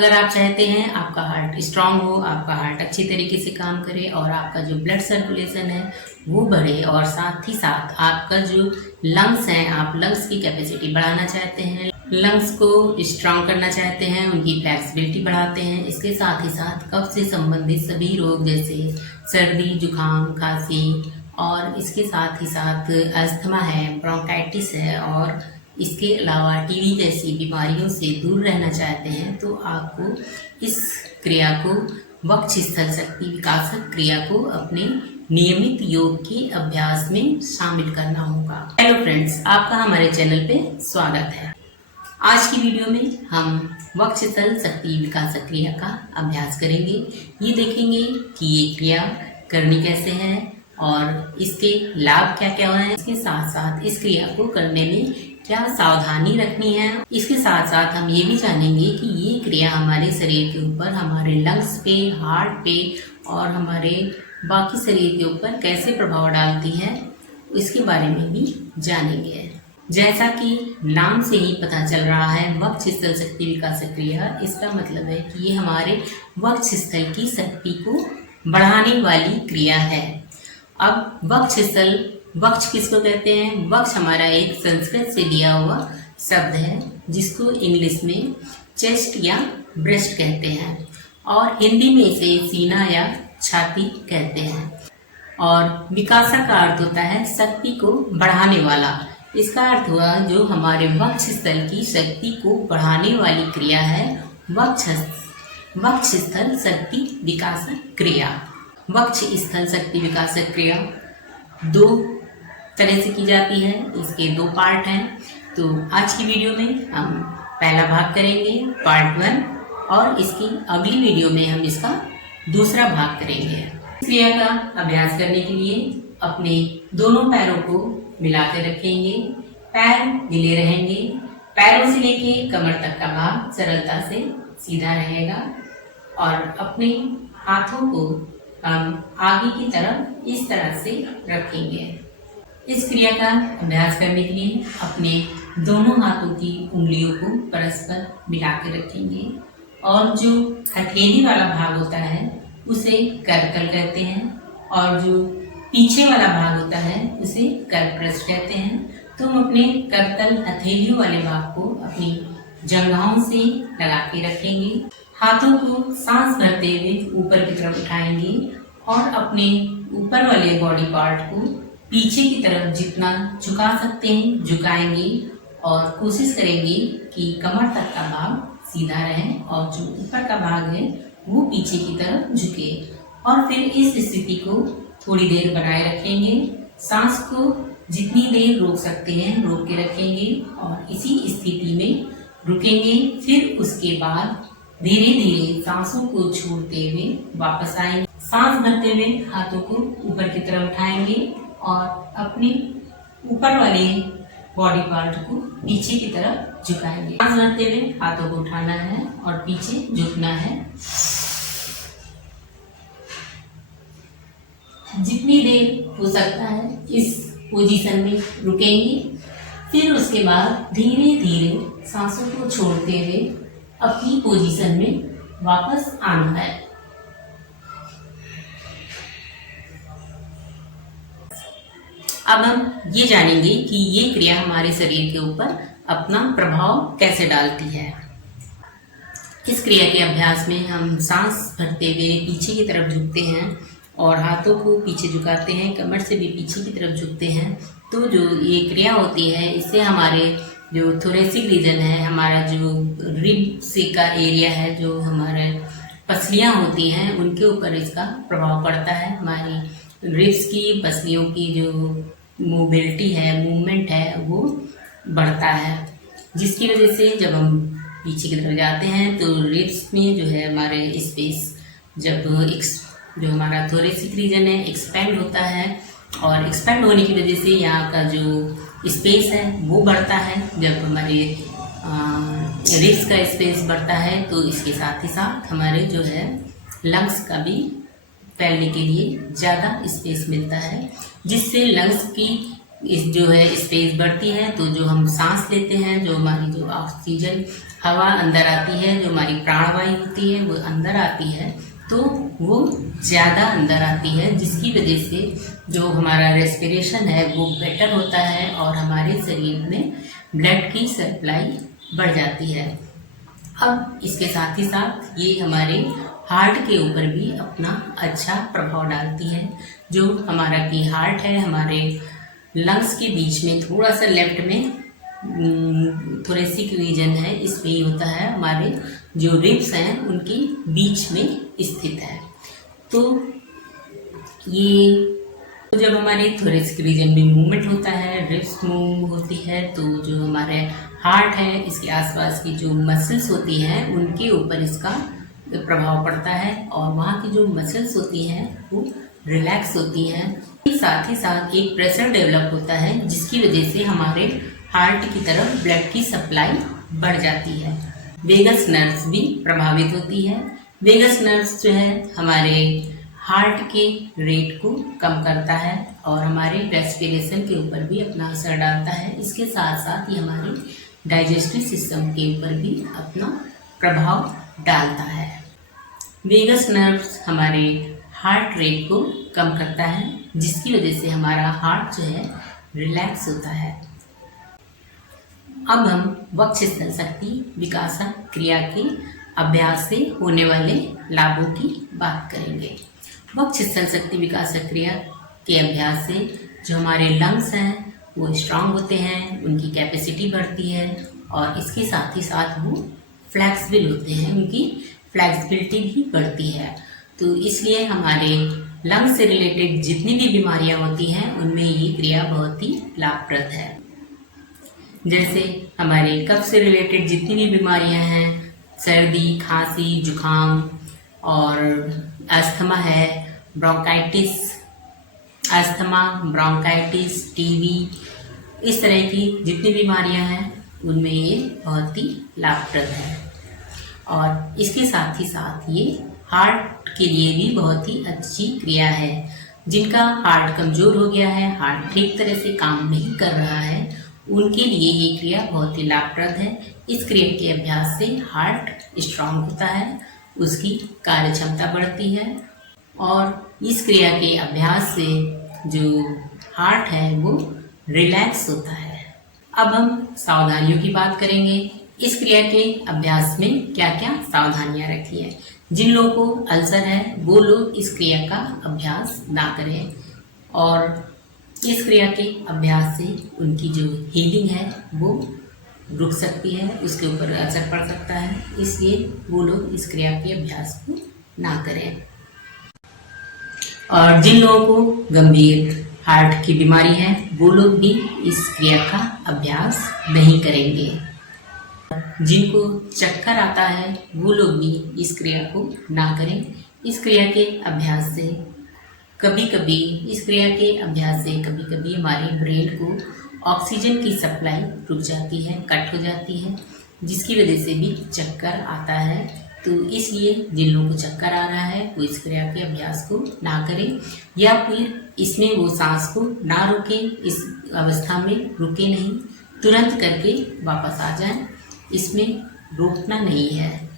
अगर आप चाहते हैं आपका हार्ट स्ट्रांग हो, आपका हार्ट अच्छी तरीके से काम करे और आपका जो ब्लड सर्कुलेशन है वो बढ़े और साथ ही साथ आपका जो लंग्स हैं, आप लंग्स की कैपेसिटी बढ़ाना चाहते हैं, लंग्स को स्ट्रांग करना चाहते हैं, उनकी फ्लेक्सिबिलिटी बढ़ाते हैं। इसके साथ ही साथ कफ से संबंधित सभी रोग जैसे सर्दी, जुकाम, खांसी और इसके साथ ही साथ अस्थमा है, ब्रोंकाइटिस है और इसके अलावा टीबी जैसी बीमारियों से दूर रहना चाहते हैं तो आपको इस क्रिया को वक्षस्थल शक्ति विकासक क्रिया को अपने नियमित योग के अभ्यास में शामिल करना होगा। हेलो फ्रेंड्स, आपका हमारे चैनल पे स्वागत है। आज की वीडियो में हम वक्षस्थल शक्ति विकासक क्रिया का अभ्यास करेंगे। ये देखेंगे कि ये क्रिया करनी कैसे है और इसके लाभ क्या क्या हैं। इसके साथ साथ इस क्रिया को करने में क्या सावधानी रखनी है। इसके साथ साथ हम ये भी जानेंगे कि ये क्रिया हमारे शरीर के ऊपर, हमारे लंग्स पे, हार्ट पे और हमारे बाकी शरीर के ऊपर कैसे प्रभाव डालती है, इसके बारे में भी जानेंगे। जैसा कि नाम से ही पता चल रहा है, वक्षस्थल शक्ति विकासक क्रिया, इसका मतलब है कि ये हमारे वक्षस्थल की शक्ति को बढ़ाने वाली क्रिया है। अब वक्षस्थल, वक्ष किसको कहते हैं? वक्ष हमारा एक संस्कृत से लिया हुआ शब्द है जिसको इंग्लिश में चेस्ट या ब्रेस्ट कहते हैं और हिंदी में इसे सीना या छाती कहते हैं। और विकासक का अर्थ होता है शक्ति को बढ़ाने वाला। इसका अर्थ हुआ जो हमारे वक्षस्थल की शक्ति को बढ़ाने वाली क्रिया है वक्षस्थल शक्ति विकासक क्रिया। वक्षस्थल शक्ति विकासक क्रिया दो तरह से की जाती है, इसके दो पार्ट हैं। तो आज की वीडियो में हम पहला भाग करेंगे, पार्ट 1, और इसकी अगली वीडियो में हम इसका दूसरा भाग करेंगे। इस क्रिया का अभ्यास करने के लिए अपने दोनों पैरों को मिला कर रखेंगे, पैर ढीले रहेंगे, पैरों से लेके कमर तक का भाग सरलता से सीधा रहेगा और अपने हाथों को हम आगे की तरफ इस तरह से रखेंगे। इस क्रिया का अभ्यास करने के लिए अपने दोनों हाथों की उंगलियों को परस्पर मिला कर रखेंगे और जो हथेली वाला भाग होता है उसे करतल कहते हैं और जो पीछे वाला भाग होता है उसे करपृष्ठ कहते हैं। तो हम अपने करतल हथेलियों वाले भाग को अपनी जंघाओं से लगा के रखेंगे, हाथों को सांस भरते हुए ऊपर की तरफ उठाएंगे और अपने ऊपर वाले बॉडी पार्ट को पीछे की तरफ जितना झुका सकते हैं झुकाएंगे और कोशिश करेंगे कि कमर तक का भाग सीधा रहे और जो ऊपर का भाग है वो पीछे की तरफ झुके। और फिर इस स्थिति को थोड़ी देर बनाए रखेंगे, सांस को जितनी देर रोक सकते हैं रोक के रखेंगे और इसी स्थिति में रुकेंगे। फिर उसके बाद धीरे धीरे सांसों को छोड़ते हुए वापस आएंगे, सांस भरते हुए हाथों को ऊपर की तरफ उठाएंगे और अपने ऊपर वाले बॉडी पार्ट को पीछे की तरफ झुकाएंगे। सांस भरते हुए हाथों को उठाना है और पीछे झुकना है। जितनी देर हो सकता है इस पोजीशन में रुकेंगे। फिर उसके बाद धीरे धीरे सांसों को छोड़ते हुए अपनी पोजीशन में वापस आना है। अब हम ये जानेंगे कि ये क्रिया हमारे शरीर के ऊपर अपना प्रभाव कैसे डालती है। इस क्रिया के अभ्यास में हम सांस भरते हुए पीछे की तरफ झुकते हैं और हाथों को पीछे झुकाते हैं, कमर से भी पीछे की तरफ झुकते हैं। तो जो ये क्रिया होती है इससे हमारे जो थोरेसिक रीजन है, हमारा जो रिब से का एरिया है, जो हमारे पसलियाँ होती हैं उनके ऊपर इसका प्रभाव पड़ता है। हमारी रिब्स की पसलियों की जो मोबिलिटी है, मूवमेंट है, वो बढ़ता है, जिसकी वजह से जब हम पीछे की तरफ जाते हैं तो रिब्स में जो है हमारे स्पेस, जब जो हमारा थोरेसिक रीजन है एक्सपेंड होता है और एक्सपेंड होने की वजह से यहाँ का जो स्पेस है वो बढ़ता है। जब हमारे रिब्स का स्पेस बढ़ता है तो इसके साथ ही साथ हमारे जो है लंग्स का भी फैलने के लिए ज़्यादा स्पेस मिलता है, जिससे लंग्स की जो है स्पेस बढ़ती है। तो जो हम सांस लेते हैं, जो हमारी जो ऑक्सीजन हवा अंदर आती है, जो हमारी प्राणवायु होती है वो अंदर आती है, तो वो ज़्यादा अंदर आती है, जिसकी वजह से जो हमारा रेस्पिरेशन है वो बेटर होता है और हमारे शरीर में ब्लड की सप्लाई बढ़ जाती है। अब इसके साथ ही साथ ये हमारे हार्ट के ऊपर भी अपना अच्छा प्रभाव डालती है। जो हमारा की हार्ट है, हमारे लंग्स के बीच में थोड़ा सा लेफ्ट में थोरेसिक रीजन है, इसमें ही होता है। हमारे जो रिब्स हैं उनकी बीच में स्थित है। तो ये जब हमारे थोरेसिक रीजन में मूवमेंट होता है, रिब्स मूव होती है, तो जो हमारे हार्ट है इसके आसपास की जो मसल्स होती हैं उनके ऊपर इसका प्रभाव पड़ता है और वहाँ की जो मसल्स होती हैं वो रिलैक्स होती हैं। साथ ही साथ एक प्रेशर डेवलप होता है, जिसकी वजह से हमारे हार्ट की तरफ ब्लड की सप्लाई बढ़ जाती है। वेगस नर्व्स भी प्रभावित होती है। वेगस नर्व्स जो है हमारे हार्ट के रेट को कम करता है और हमारे रेस्पिरेशन के ऊपर भी अपना असर डालता है। इसके साथ साथ ये हमारे डाइजेस्टिव सिस्टम के ऊपर भी अपना प्रभाव डालता है। वेगस नर्व्स हमारे हार्ट रेट को कम करता है, जिसकी वजह से हमारा हार्ट जो है रिलैक्स होता है। अब हम वक्षस्थल शक्ति विकासक क्रिया के अभ्यास से होने वाले लाभों की बात करेंगे। वक्षस्थल शक्ति विकासक क्रिया के अभ्यास से जो हमारे लंग्स हैं वो स्ट्रांग होते हैं, उनकी कैपेसिटी बढ़ती है और इसके साथ ही साथ वो फ्लेक्सिबल होते हैं, उनकी फ्लेक्सिबिलिटी भी बढ़ती है। तो इसलिए हमारे लंग्स से रिलेटेड जितनी भी बीमारियां होती हैं उनमें ये क्रिया बहुत ही लाभप्रद है। जैसे हमारे कफ से रिलेटेड जितनी भी बीमारियां हैं, सर्दी, खांसी, जुखाम और अस्थमा है, ब्रोंकाइटिस, अस्थमा, ब्रोंकाइटिस, टीबी, इस तरह की जितनी बीमारियां हैं उनमें ये बहुत ही लाभप्रद है। और इसके साथ ही साथ ये हार्ट के लिए भी बहुत ही अच्छी क्रिया है। जिनका हार्ट कमज़ोर हो गया है, हार्ट ठीक तरह से काम नहीं कर रहा है, उनके लिए ये क्रिया बहुत ही लाभप्रद है। इस क्रिया के अभ्यास से हार्ट स्ट्रांग होता है, उसकी कार्य क्षमता बढ़ती है और इस क्रिया के अभ्यास से जो हार्ट है वो रिलैक्स होता है। अब हम सावधानियों की बात करेंगे। इस क्रिया के अभ्यास में क्या क्या सावधानियां रखी है। जिन लोगों को अल्सर है वो लोग इस क्रिया का अभ्यास ना करें और इस क्रिया के अभ्यास से उनकी जो हीलिंग है वो रुक सकती है, उसके ऊपर असर पड़ सकता है, इसलिए वो लोग इस क्रिया के अभ्यास को ना करें। और जिन लोगों को गंभीर हार्ट की बीमारी है वो लोग भी इस क्रिया का अभ्यास नहीं करेंगे। जिनको चक्कर आता है वो लोग भी इस क्रिया को ना करें। इस क्रिया के अभ्यास से कभी कभी हमारे ब्रेन को ऑक्सीजन की सप्लाई रुक जाती है, कट हो जाती है, जिसकी वजह से भी चक्कर आता है। तो इसलिए जिन लोगों को चक्कर आ रहा है वो इस क्रिया के अभ्यास को ना करें या फिर इसमें वो सांस को ना रोकें, इस अवस्था में रुके नहीं, तुरंत करके वापस आ जाएं। इसमें रोकना नहीं है।